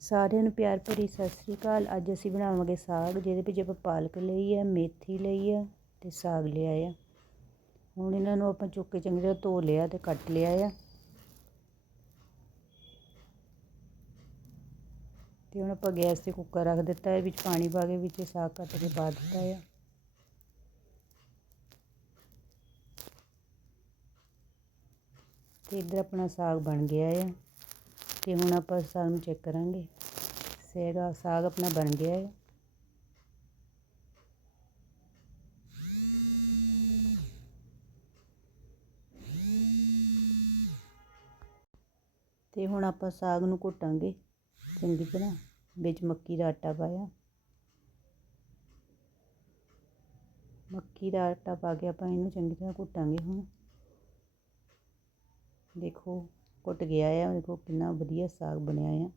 ਸਾਰਿਆਂ ਨੂੰ ਪਿਆਰ ਭਰੀ ਸਤਿ ਸ੍ਰੀ ਅਕਾਲ। ਅੱਜ ਅਸੀਂ ਬਣਾਵਾਂਗੇ ਸਾਗ, ਜਿਹਦੇ ਵਿੱਚ ਆਪਾਂ ਪਾਲਕ ਲਈ ਆ, ਮੇਥੀ ਲਈ ਆ ਤੇ ਸਾਗ ਲਿਆ ਆ। ਹੁਣ ਇਹਨਾਂ ਨੂੰ ਆਪਾਂ ਚੁੱਕ ਕੇ ਚੰਗੀ ਤਰ੍ਹਾਂ ਧੋ ਲਿਆ ਤੇ ਕੱਟ ਲਿਆ ਆ। ਤੇ ਹੁਣ ਆਪਾਂ ਗੈਸ ਤੇ ਕੁੱਕਰ ਰੱਖ ਦਿੱਤਾ ਹੈ ਵਿੱਚ ਪਾਣੀ ਪਾ ਕੇ ਵਿੱਚ ਸਾਗ ਕੱਟ ਕੇ ਪਾ ਦਿੱਤਾ ਆ। ਤੇ ਇੱਧਰ ਆਪਣਾ ਸਾਗ ਬਣ ਗਿਆ ਆ। ਤੇ ਹੁਣ ਆਪਾਂ ਸਾਗ ਨੂੰ ਚੈੱਕ ਕਰਾਂਗੇ। ਸੇਗਾ, ਸਾਗ ਆਪਣਾ ਬਣ ਗਿਆ ਹੈ। ਤੇ ਹੁਣ ਆਪਾਂ ਸਾਗ ਨੂੰ ਘੁੱਟਾਂਗੇ ਚੰਗੀ ਤਰ੍ਹਾਂ। ਵਿੱਚ ਮੱਕੀ ਦਾ ਆਟਾ ਪਾਇਆ। ਮੱਕੀ ਦਾ ਆਟਾ ਪਾ ਕੇ ਆਪਾਂ ਇਹਨੂੰ ਚੰਗੀ ਤਰ੍ਹਾਂ ਘੁੱਟਾਂਗੇ ਹੁਣ। ਦੇਖੋ। ਘੁੱਟ ਗਿਆ ਆ ਦੇਖੋ ਕਿੰਨਾ ਵਧੀਆ ਸਾਗ ਬਣਿਆ ਆ।